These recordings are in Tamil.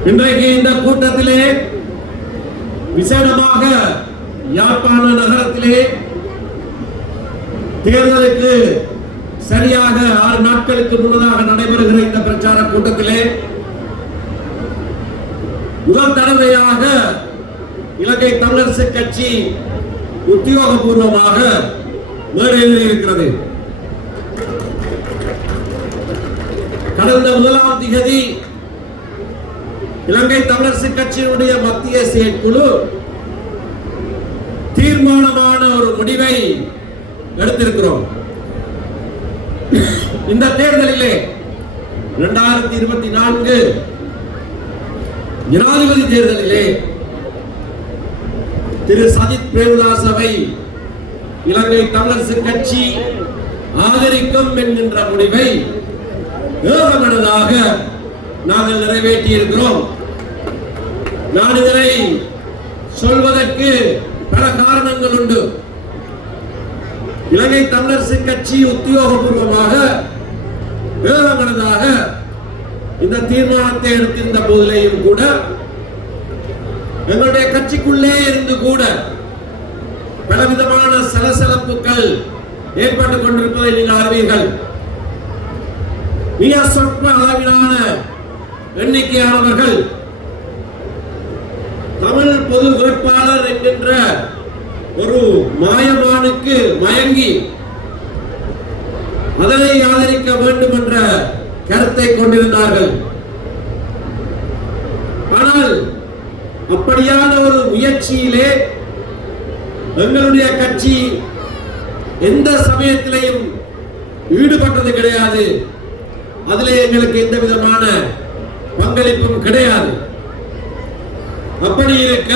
இன்றைக்கு இந்த கூட்டத்திலே விசேடமாக யாழ்ப்பாண நகரத்திலே தேர்தலுக்கு சரியாக ஆறு நாட்களுக்கு முன்னதாக நடைபெறுகிற இந்த பிரச்சார கூட்டத்திலே முதல் தடவையாக இலங்கை தமிழரசு கட்சி உத்தியோகபூர்வமாக மேடையில் இருக்கிறது கடந்த முதலாம் திகதி இலங்கை தமிழரசு கட்சியினுடைய மத்திய செயற்குழு தீர்மானமான ஒரு முடிவை எடுத்திருக்கிறோம். இந்த தேர்தலிலே இரண்டாயிரத்தி இருபத்தி நான்கு ஜனாதிபதி தேர்தலிலே திரு சஜித் பிரேமதாசவை இலங்கை தமிழரசு கட்சி ஆதரிக்கும் என்கின்ற முடிவை ஏகமனதாக நாங்கள் நிறைவேற்றி இருக்கிறோம் நான் இதனை சொல்வதற்கு பல காரணங்கள் உண்டு. இலங்கை தமிழரசு கட்சி உத்தியோகபூர்வமாக விவரங்களதாக இந்த தீர்மானத்தை எடுத்திருந்த போதிலேயும் கூட எங்களுடைய கட்சிக்குள்ளே இருந்து கூட பலவிதமான சலசலப்புகள் ஏற்பட்டுக் கொண்டிருப்பதை நீங்கள் அறிவீர்கள். மிக சொற்ப அளவிலான எண்ணிக்கையானவர்கள் தமிழ் பொது வேட்பாளர் என்கின்ற ஒரு மாயமானுக்கு மயங்கி அதனை ஆதரிக்க வேண்டும் என்ற கருத்தை கொண்டிருந்தார்கள். ஆனால் அப்படியான ஒரு முயற்சியிலே எங்களுடைய கட்சி எந்த சமயத்திலையும் ஈடுபட்டது கிடையாது. அதிலே எங்களுக்கு எந்த விதமான பங்களிப்பும் கிடையாது. அப்படி இருக்க?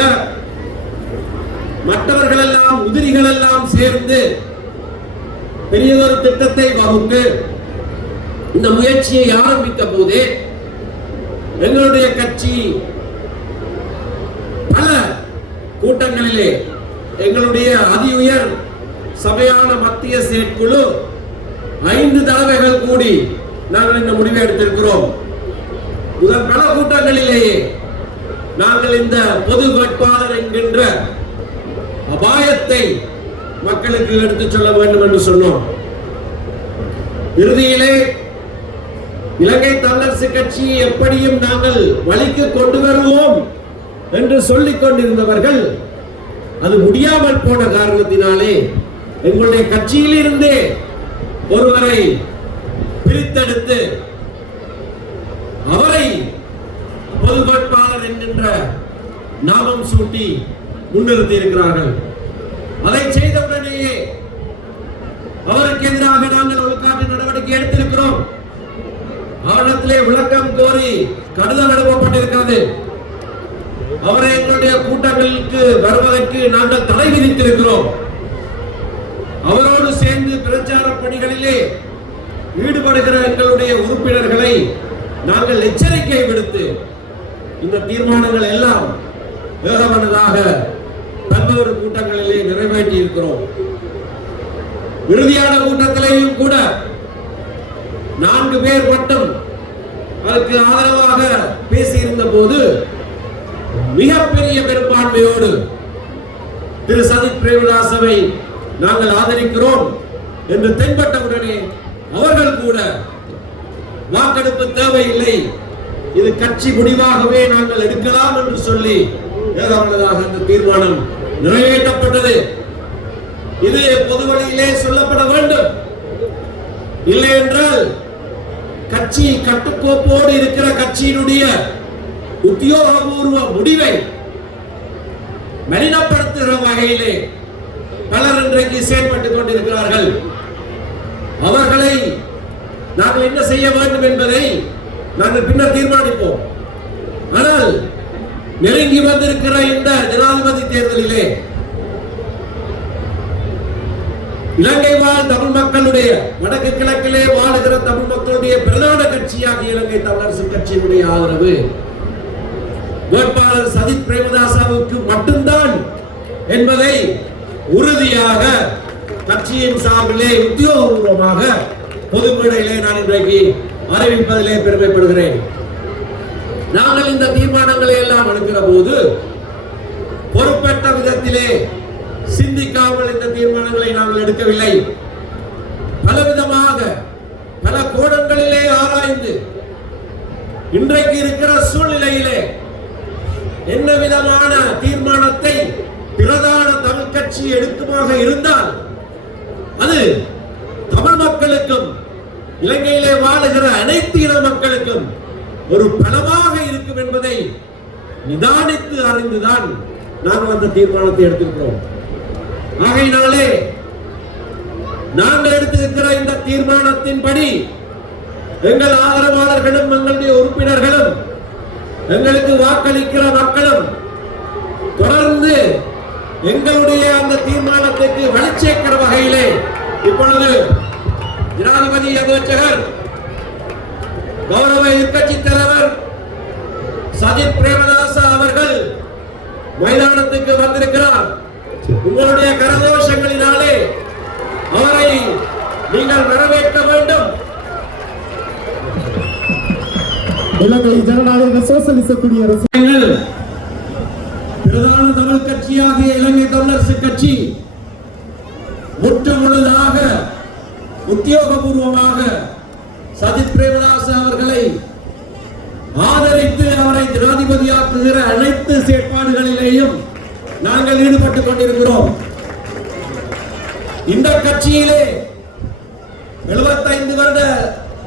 மற்றவர்கள் எல்லாம் உதிரிகள் எல்லாம் சேர்ந்து பெரியதொரு திட்டத்தை வகுத்து இந்த முயற்சியை ஆரம்பித்த போதே எங்களுடைய கட்சி பல கூட்டங்களிலே எங்களுடைய அதி உயர் சபையான மத்திய செயற்குழு ஐந்து தடவைகள் கூடி நாங்கள் இந்த முடிவை எடுத்திருக்கிறோம். முதல் பல கூட்டங்களிலேயே நாங்கள் இந்த பொது வேட்பாளர் என்கின்ற அபாயத்தை மக்களுக்கு எடுத்துச் சொல்ல வேண்டும் என்று சொன்னோம். இறுதியிலே இலங்கை தமிழரசு கட்சியை எப்படியும் நாங்கள் வழிக்கு கொண்டு வருவோம் என்று சொல்லிக் கொண்டிருந்தவர்கள் அது முடியாமல் போன காரணத்தினாலே எங்களுடைய கட்சியில் இருந்தே ஒருவரை பிரித்தெடுத்து அவரை பொது என்ற நாமம் சூட்டி முன்னிறுத்தி இருக்கிறார்கள் அதை செய்தவுடனேயே அவருக்கு எதிராக நாங்கள் ஒழுக்காற்று நடவடிக்கை எடுத்திருக்கிறோம். அவரிடத்திலே விளக்கம் கோரி கடிதம் எழுப்பப்பட்டிருக்கிறது. அவரை எங்களுடைய கூட்டங்களுக்கு வருவதற்கு நாங்கள் தடை விதித்திருக்கிறோம். அவரோடு சேர்ந்து பிரச்சார பணிகளிலே ஈடுபடுகிற எங்களுடைய உறுப்பினர்களை நாங்கள் எச்சரிக்கை விடுத்து இந்த தீர்மானங்கள் எல்லாம் ஏகமனதாக பல்வேறு கூட்டங்களிலே நிறைவேற்றி இருக்கிறோம் இறுதியான கூட்டத்திலேயும் கூட நான்கு பேர் மட்டும் அதற்கு ஆதரவாக பேசியிருந்த போது மிகப்பெரிய பெரும்பான்மையோடு திரு சதித் பிரேமதாசவை நாங்கள் ஆதரிக்கிறோம் என்று தென்பட்டவுடனே அவர்கள் கூட வாக்கெடுப்பு தேவையில்லை இது கட்சி முடிவாகவே நாங்கள் எடுக்கலாம் என்று சொல்லி ஏகாமனதாக இந்த தீர்மானம் நிறைவேற்றப்பட்டது. இது பொது வழியிலே சொல்லப்பட வேண்டும். இல்லை என்றால் கட்சி கட்டுக்கோப்போடு இருக்கிற கட்சியினுடைய உத்தியோகபூர்வ முடிவை மலினப்படுத்துகிற வகையிலே பலர் இன்றைக்கு செயல்பட்டுக் கொண்டிருக்கிறார்கள். அவர்களை நாங்கள் என்ன செய்ய வேண்டும் என்பதை நாங்கள் பின்னர் தீர்மானிப்போம். ஆனால் நெருங்கி வந்திருக்கிற இந்த ஜனாதிபதி தேர்தலிலே இலங்கை வாழ் தமிழ் மக்களுடைய வடக்கு கிழக்கிலே வாழுகிற தமிழ் மக்களுடைய பிரதான கட்சியாக இலங்கை தமிழரசு கட்சியினுடைய ஆதரவு வேட்பாளர் சதித் பிரேமதாசாவுக்கு மட்டும்தான் என்பதை உறுதியாக கட்சியின் சார்பிலே உத்தியோகபூர்வமாக பொது மேடையிலே நான் இன்றைக்கு அறிவிப்பதிலே பெருமைப்படுகிறேன். நாங்கள் இந்த தீர்மானங்களை எல்லாம் எடுக்கிற போது பொறுப்பற்ற விதத்திலே சிந்திக்காமல் இந்த தீர்மானங்களை நாங்கள் எடுக்கவில்லை. பலவிதமாக பல கோணங்களிலே ஆராய்ந்து இன்றைக்கு இருக்கிற சூழ்நிலையிலே என்ன விதமான தீர்மானத்தை பிரதான தமிழ் கட்சி எடுக்குமாக இருந்தால் அது தமிழ் மக்களுக்கும் இலங்கையிலே வாழுகிற அனைத்து இன மக்களுக்கும் ஒரு பலமாக இருக்கும் என்பதை நிதானித்து அறிந்துதான் நாங்கள் அந்த தீர்மானத்தை எடுத்திருக்கிறோம். ஆகையினாலே நாங்கள் எடுத்திருக்கிற இந்த தீர்மானத்தின்படி எங்கள் ஆதரவாளர்களும் எங்களுடைய உறுப்பினர்களும் எங்களுக்கு வாக்களிக்கிற மக்களும் தொடர்ந்து எங்களுடைய அந்த தீர்மானத்திற்கு வலுச்சேர்க்கிற வகையிலே இப்பொழுது ஜனாதிபதி அமைச்சகர் கௌரவ எதிர்க்கட்சி தலைவர் சஜித் பிரேமதாச அவர்கள் மைதானத்துக்கு வந்திருக்கிறார். உங்களுடைய கரதோஷங்களினாலே அவரை நீங்கள் வரவேற்க வேண்டும். இலங்கை ஜனநாயக சோசலிச குடியரசு. பிரதான தமிழ் கட்சியாகிய இலங்கை தமிழரசு கட்சி முற்று முழுதாக உத்தியோகபூர்வமாக சஜித் பிரேமதாஸ் அவர்களை ஆதரித்து அவரை ஜனாதிபதியாக்குகிற அனைத்து செயற்பாடுகளிலேயும் நாங்கள் ஈடுபட்டுக் கொண்டிருக்கிறோம். இந்த கட்சியிலே 75 வருட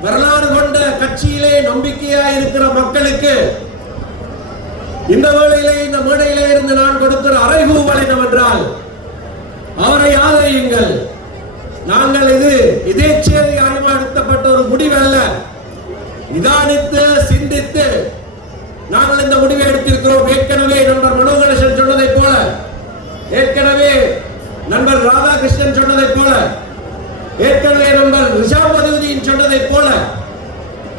வரலாறு கொண்ட கட்சியிலே நம்பிக்கையா இருக்கிற மக்களுக்கு இந்த வேளையிலே இந்த மேடையிலே இருந்து நான் கொடுக்கிற அறைகூவல் என்னவென்றால் அவரை ஆதரியுங்கள். நாங்கள் இது இதேச்சேரி அறிமுகப்படுத்தப்பட்ட ஒரு முடிவல்ல. நிதானித்து சிந்தித்து நாங்கள் இந்த முடிவை எடுத்திருக்கிறோம். ஏற்கனவே நண்பர் மனோகணேசன் சொன்னதை சொன்னதைப் போல. ஏற்கனவே நண்பர் ராதாகிருஷ்ணன் சொன்னதைப் போல. ஏற்கனவே நண்பர் ரிஷாபதியின் சொன்னதைப் போல.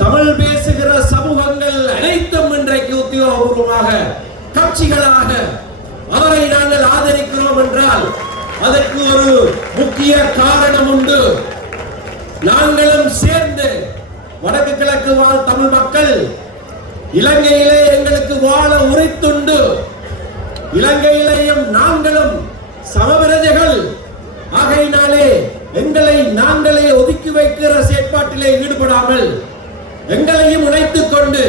தமிழ் பேசுகிற சமூகங்கள் அனைத்தும் இன்றைக்கு உத்தியோகபூர்வமாக கட்சிகளாக அவரை நாங்கள் ஆதரிக்கிறோம் என்றால் அதற்கு ஒரு முக்கிய காரணம் உண்டு. நாங்களும் சேர்ந்து வடக்கு கிழக்கு வாழ் தமிழ் மக்கள் இலங்கையிலே எங்களுக்கு வாழ உரித்துண்டு. இலங்கையிலேயும் நாங்களும் சமபிரஜைகள் ஆகையினாலே எங்களை நாங்களே ஒதுக்கி வைக்கிற செயற்பாட்டிலே ஈடுபடாமல் எங்களையும் உழைத்துக் கொண்டு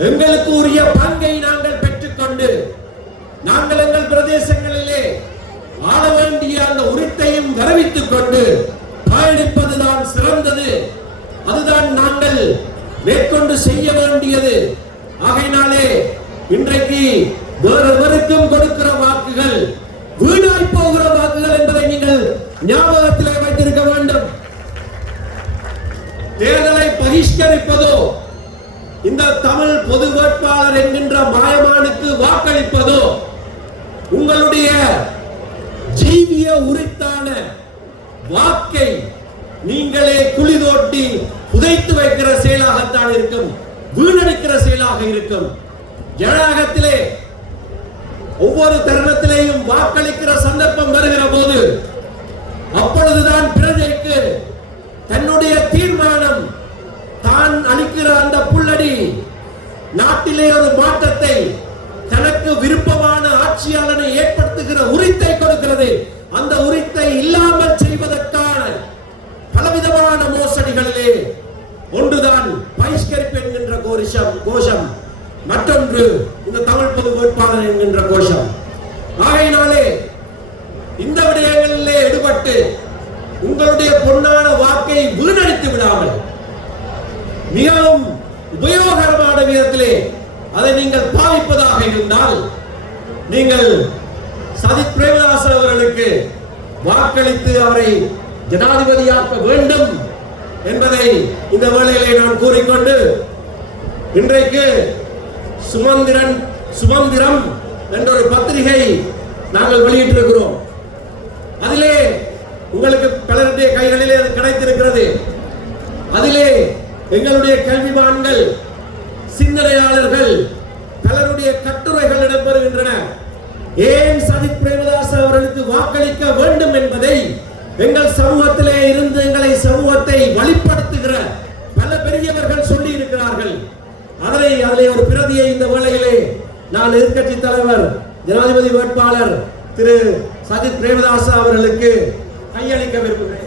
எங்களுக்கு உரிய பங்கை நாங்கள் பெற்றுக்கொண்டு நாங்கள் எங்கள் பிரதேசங்களிலே ஆள வேண்டிய அந்த உரித்தையும் கரவித்துக் கொண்டு பயணிப்பதுதான் சிறந்தது. அதுதான் நாங்கள் மேற்கொண்டு செய்ய வேண்டியது. ஆகையினாலே இன்றைக்கு வேறொருவருக்கும் கொடுக்கிற வாக்குகள் வீணாய் போகிற வாக்குகள் என்பதை நீங்கள் ஞாபகத்திலே வைத்திருக்க வேண்டும். தேர்தலை பகிஷ்கரிப்பதோ இந்த தமிழ் பொது வேட்பாளர் என்கின்ற மாயமானுக்கு வாக்களிப்பதோ உங்களுடைய முக்கிய உரித்தான வாக்கை நீங்களே குழி தோட்டி புதைத்து வைக்கிற செயலாகத்தான் இருக்கும் வீணடிக்கிற செயலாக இருக்கும். ஜனநாயகத்திலே ஒவ்வொரு தருணத்திலேயும் வாக்களிக்கிற சந்தர்ப்பம் வருகிற போது அப்பொழுதுதான் பிரஜைக்கு தன்னுடைய தீர்மானம் தான் அளிக்கிற அந்த புள்ளடி நாட்டிலே ஒரு மாற்ற மோசடிகளிலே ஒன்றுதான் பகிஷ்கரிப்பு என்கின்ற கோரிஷம் கோஷம். மற்றொன்று இந்த தமிழ் பொது வேட்பாளர் என்கின்ற கோஷம். ஆகையினாலே இந்த விடயங்களிலே எடுபட்டு உங்களுடைய பொன்னான வாக்கை வீணடித்து விடாமல் மிகவும் உபயோகரமான விதத்திலே அதை நீங்கள் பாவிப்பதாக இருந்தால் நீங்கள் சதித் பிரேமதாசன் அவர்களுக்கு வாக்களித்து அவரை ஜனாதிபதியாக்க வேண்டும் என்பதை இந்த வேளையிலே நான் கூறிக்கொண்டு இன்றைக்கு சுமந்திரன் சுமந்திரம் என்ற ஒரு பத்திரிகை நாங்கள் வெளியிட்டிருக்கிறோம். அதிலே உங்களுக்கு பலருடைய கைகளிலே அது கிடைத்திருக்கிறது. அதிலே எங்களுடைய கல்விமான்கள் சிந்தனையாளர்கள் பலருடைய கட்டுரைகள் இடம்பெறுகின்றன. ஏன் சஜித் பிரேமதாஸ் அவர்களுக்கு வாக்களிக்க வேண்டும் என்பதை எங்கள் சமூகத்திலே இருந்து எங்களை சமூகத்தை வழிப்படுத்துகிற பல பெரியவர்கள் சொல்லி இருக்கிறார்கள் அதனை அதிலே ஒரு பிரதியை இந்த வேளையிலே நான் எதிர்கட்சி தலைவர் ஜனாதிபதி வேட்பாளர் திரு சஜித் பிரேமதாசா அவர்களுக்கு கையளிக்க விரும்புகிறேன்.